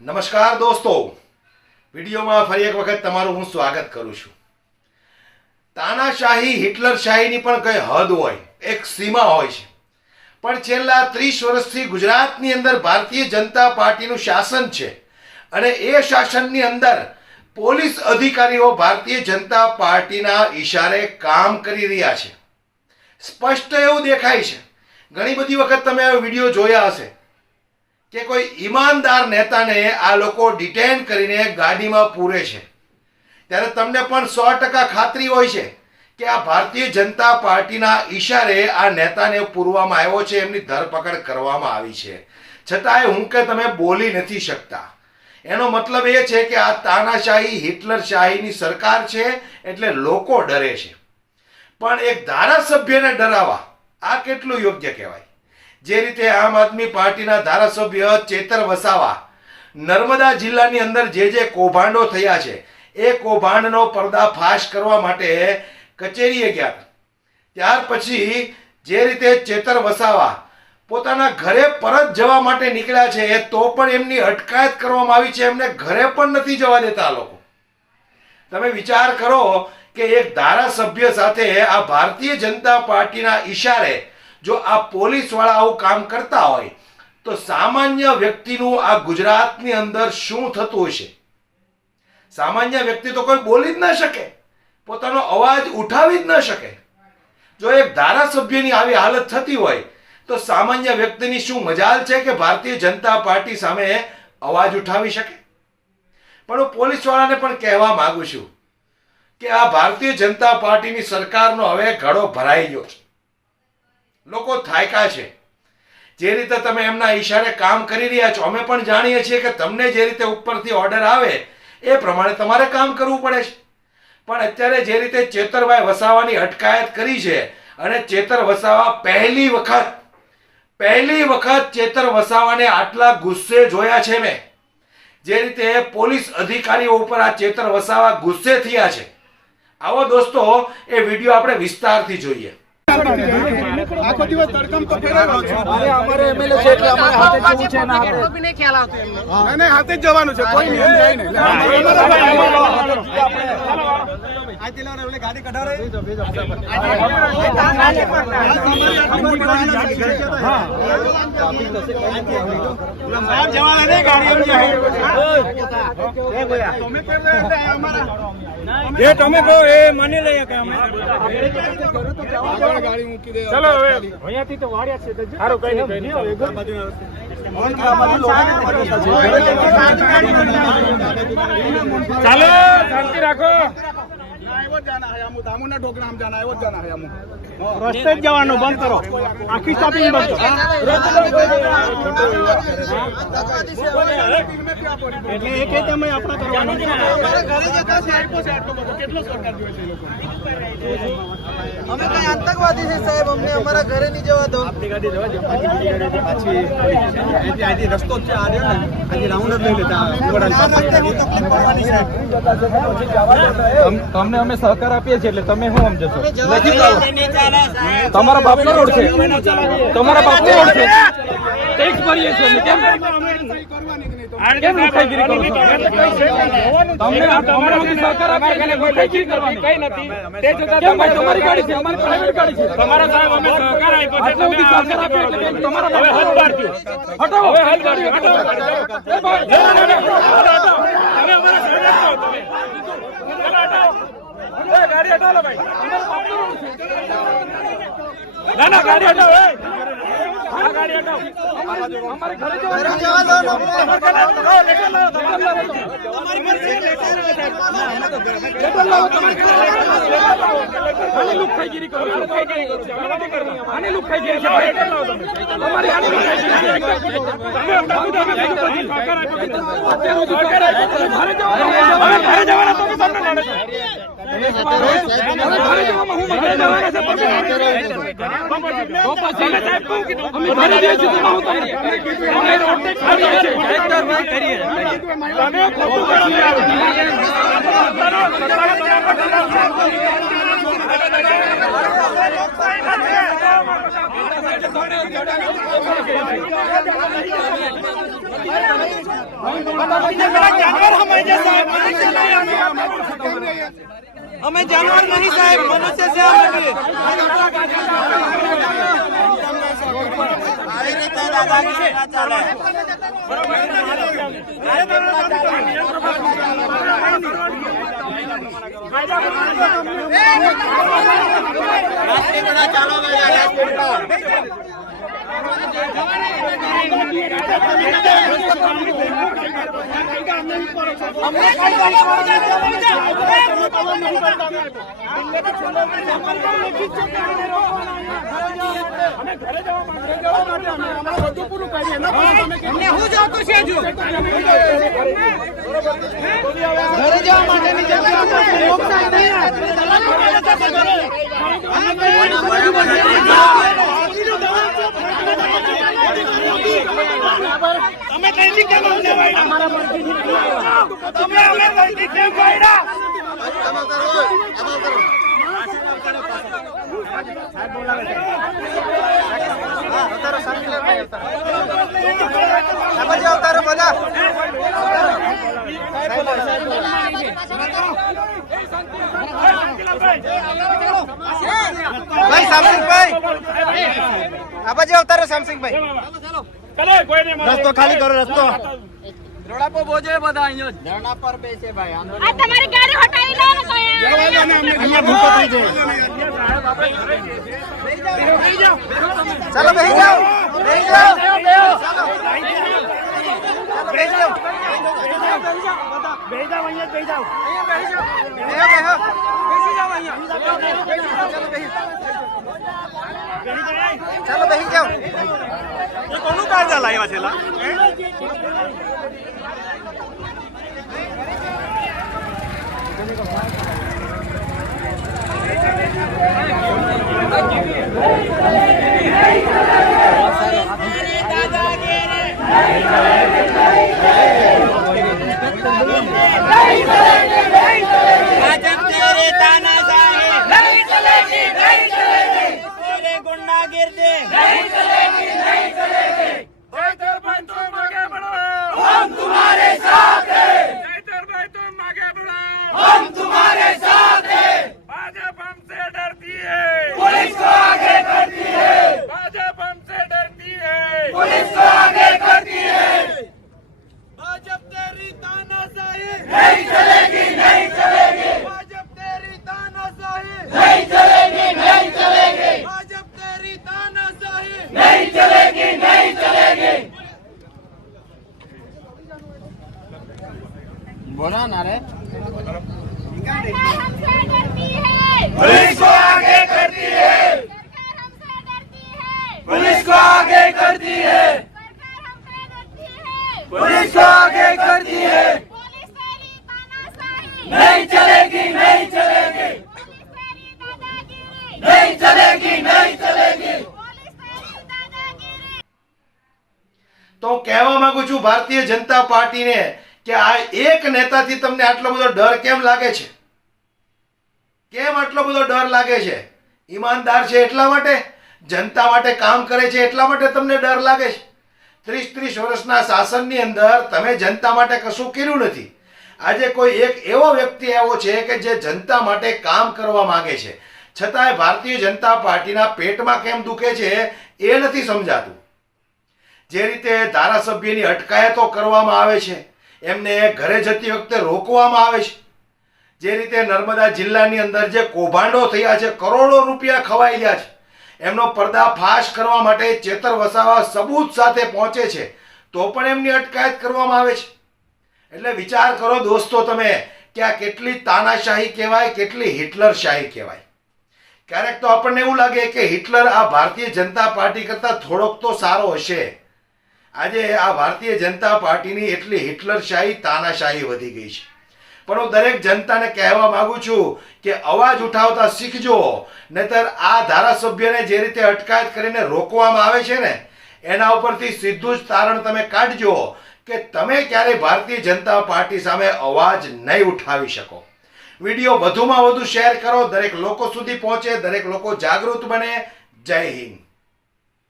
નમસ્કાર દોસ્તો, વિડીયોમાં ફરી એક વખત તમારું હું સ્વાગત કરું છું। તાનાશાહી હિટલરશાહીની પણ કઈ હદ હોય, એક સીમા હોય છે, પણ છેલ્લા 30 વર્ષથી ગુજરાતની અંદર ભારતીય જનતા પાર્ટીનું શાસન છે અને એ શાસનની અંદર પોલીસ અધિકારીઓ ભારતીય જનતા પાર્ટીના ઈશારે કામ કરી રહ્યા છે। સ્પષ્ટ એવું દેખાય છે। ઘણી બધી વખત તમે આ વિડીયો જોયા હશે કે કોઈ ઈમાનદાર નેતાને આ લોકો ડિટેન કરીને ગાડીમાં પૂરે છે, ત્યારે તમને પણ 100% ખાતરી હોય છે કે આ ભારતીય જનતા પાર્ટીના ઈશારે આ નેતાને પૂરવામાં આવ્યો છે, એમની ધરપકડ કરવામાં આવી છે, છતાંય હું કે તમે બોલી નથી શકતા। એનો મતલબ એ છે કે આ તાનાશાહી હિટલરશાહીની સરકાર છે એટલે લોકો ડરે છે। પણ એક ધારાસભ્યને ડરાવવા આ કેટલું યોગ્ય કહેવાય? જે રીતે આમ આદમી પાર્ટીના ધારાસભ્ય ચેતર વસાવા નર્મદા જિલ્લાની અંદર જે કૌભાંડો થયા છે એ કૌભાંડનો પર્દાફાશ કરવા માટે કચેરીએ ગયા, ત્યાર પછી જે રીતે ચેતર વસાવા પોતાના ઘરે પરત જવા માટે નીકળ્યા છે તો પણ એમની અટકાયત કરવામાં આવી છે, એમને ઘરે પણ નથી જવા દેતા લોકો। તમે વિચાર કરો કે એક ધારાસભ્ય સાથે આ ભારતીય જનતા પાર્ટીના ઈશારે જો આ પોલીસ વાળા આવું કામ કરતા હોય તો સામાન્ય વ્યક્તિનું આ ગુજરાતની અંદર શું થતું હશે? સામાન્ય વ્યક્તિ તો કોઈ બોલી જ ન શકે, પોતાનો અવાજ ઉઠાવી જ ન શકે। જો એક ધારાસભ્યની આવી હાલત થતી હોય તો સામાન્ય વ્યક્તિની શું મજાલ છે કે ભારતીય જનતા પાર્ટી સામે અવાજ ઉઠાવી શકે? પણ હું પોલીસ વાળાને પણ કહેવા માંગુ છું કે આ ભારતીય જનતા પાર્ટીની સરકારનો હવે ઘડો ભરાઈ ગયો છે, લોકો થાક્યા છે। જે રીતે તમે એમના ઈશારે કામ કરી રહ્યા છો, અમે પણ જાણીએ છીએ કે તમને જે રીતે ઉપરથી ઓર્ડર આવે એ પ્રમાણે તમારે કામ કરવું પડે છે। પણ અત્યારે જે રીતે ચેતરભાઈ વસાવાની અટકાયત કરી છે અને ચેતર વસાવા પહેલી વખત ચેતર વસાવાને આટલા ગુસ્સે જોયા છે મેં। જે રીતે પોલીસ અધિકારીઓ ઉપર આ ચેતર વસાવા ગુસ્સે થયા છે, આવો દોસ્તો એ વિડીયો આપણે વિસ્તારથી જોઈએ। આખો દિવસ તડકમ તો ફેરવ્યો છે, અમારે એમએલએ છે એટલે અમારે હાથે જવું છે ને એટલો બી નહીં ખ્યાલ આવતો એમને હાથે જ જવાનું છે, કોઈ નિયમ જાય નહીં। આથી લાવને ઓલે ગાડી કઢાવે સાહેબ જવાના નહીં ગાડી એમ જાય એ ભયા તમે કેમ અમારા એ તમે કહો એ માની લઈએ કે અમે ગાડી મૂકી દે। ચલો હવે અહીંયાથી તો વાડ્યા છે સારું કઈ નહીં ચાલો શાંતિ રાખો। રસ્તે જ જવાનું બંધ કરો, આખી સ્ટોપિંગ બંધ કરો એટલે એ કે તમે આપણે કરવાનું કેટલો સરકાર જોવે છે લોકો? અમે કઈ આતંકવાદી છે સાહેબ, અમને અમારા ઘરે નહીં જવા દો। આપણી ગાડી જવા દો, પાછી અહીંથી રસ્તો જ છે, આ રહ્યો ને અહીંથી રાઉન્ડ જ લઈ લેતા તમને અમે સહકાર આપીએ છીએ એટલે તમે શું સમજો છો? તમારા બાપનો રોડ છે, તમારા બાપનો રોડ છે, ટેક્સ ભરીએ છીએ કેમ લુખાઈગીરી કરો છો? તમને અમારાથી સહકાર આપીએ છીએ, લુખાઈગીરી કરવાની કઈ નથી। તે છતાં તમારી ગાડી છે, અમારી પ્રાઇવેટ ગાડી છે, તમારા સાહેબ અમે સહકાર આપ્યો છે, તમે સહકાર આપ્યો એટલે તમારા હવે હાથ પાડજો, હટાવો હવે હાથ પાડજો, હટાવો એ ભાઈ તમે અમારા ઘરે જાઓ, તમે ગાડી હટાવો ભાઈ, ના ના ગાડી હટાવો, આ ગાડી હટાવો, અમારે ઘરે જવા દો, લુખાઈગીરી કરો, આની લુખાઈગીરી છે ભાઈ, તમારી આની લુખાઈગીરી ઘરે જવાના તો તમને જવામાં હું ઘરે જવાના છે પછી સાહેબ કહું કે અમે ઘરે જઈએ છીએ તો હું તમને અમે રોડ કરીએ તમે ખોટું અમે જાનવર નહીં સાહેબ, મનુષ્ય છે અમે. આવી રીતે દાદાગીરી ના ચાલે. ઘરે જવા માટેની અમે કઈથી કેમ તમે અમે કઈથી કેમ પાડ્યા અવતારો બધા ભાઈ શામસિંગભાઈ આ બાજુ અવતારો શામસિંગભાઈ રસ્તો ખાલી કરો રસ્તો રોડા પર બોજો બધા અહીંયા ધરણા પર બેસે ભાઈ આ તમારી ગાડી હટાવી લો ને કોઈ અહીંયા ભૂકો થઈ જાય ચાલો બેહી જાઓ બેહી જાઓ ચાલો બેહી જાઓ બેહી જાઓ અહીંયા બેહી જાઓ બેહી જાઓ બેસી જાઓ અહીંયા ચાલો બેહી જાઓ એ કોનું કાયદા લાવ્યા છે લા बोला ना रे हमसे डरती है, पुलिस को आगे करती है सरकार हमसे डरती है, पुलिस को आगे करती है सरकार हमसे डरती है, पुलिस को आगे करती है पुलिस तेरी तानाशाही, नहीं चलेगी नहीं चलेगी पुलिस तेरी दादागिरी, नहीं चलेगी नहीं चलेगी पुलिस तेरी दादागिरी. તો હું કહેવા માંગુ છું ભારતીય જનતા પાર્ટીને કે આ એક નેતાથી તમને આટલો બધો ડર કેમ લાગે છે? કેમ આટલો બધો ડર લાગે છે? ઈમાનદાર છે એટલા માટે, જનતા માટે કામ કરે છે એટલા માટે તમને ડર લાગે છે? 30 વર્ષના શાસનની અંદર તમે જનતા માટે કશું કર્યું નથી. આજે કોઈ એક એવો વ્યક્તિ આવ્યો છે કે જે જનતા માટે કામ કરવા માંગે છે, છતાંય ભારતીય જનતા પાર્ટીના પેટમાં કેમ દુખે છે એ નથી સમજાતું. જે રીતે ધારાસભ્યની અટકાયતો કરવામાં આવે છે, એમને ઘરે જતી વખતે રોકવામાં આવે છે, જે રીતે નર્મદા જિલ્લાની અંદર જે કૌભાંડો થયા છે, કરોડો રૂપિયા ખવાઈ ગયા છે, એમનો પર્દાફાશ કરવા માટે ચેતર વસાવા સબૂત સાથે પહોંચે છે તો પણ એમની અટકાયત કરવામાં આવે છે. એટલે વિચાર કરો દોસ્તો તમે કે આ કેટલી તાનાશાહી કહેવાય, કેટલી હિટલરશાહી કહેવાય. ક્યારેક તો આપણને એવું લાગે કે હિટલર આ ભારતીય જનતા પાર્ટી કરતાં થોડોક તો સારો હશે. આજે આ ભારતીય જનતા પાર્ટીની એટલી હિટલરશાહી તાનાશાહી વધી ગઈ છે. પણ હું દરેક જનતાને કહેવા માંગુ છું કે અવાજ ઉઠાવતા શીખજો, નહીતર આ ધારાસભ્યને જે રીતે અટકાયત કરીને રોકવામાં આવે છે ને એના ઉપરથી સીધું જ તારણ તમે કાઢજો કે તમે ક્યારેય ભારતીય જનતા પાર્ટી સામે અવાજ નહીં ઉઠાવી શકો. વિડીયો વધુમાં વધુ શેર કરો, દરેક લોકો સુધી પહોંચે, દરેક લોકો જાગૃત બને. જય હિન્દ.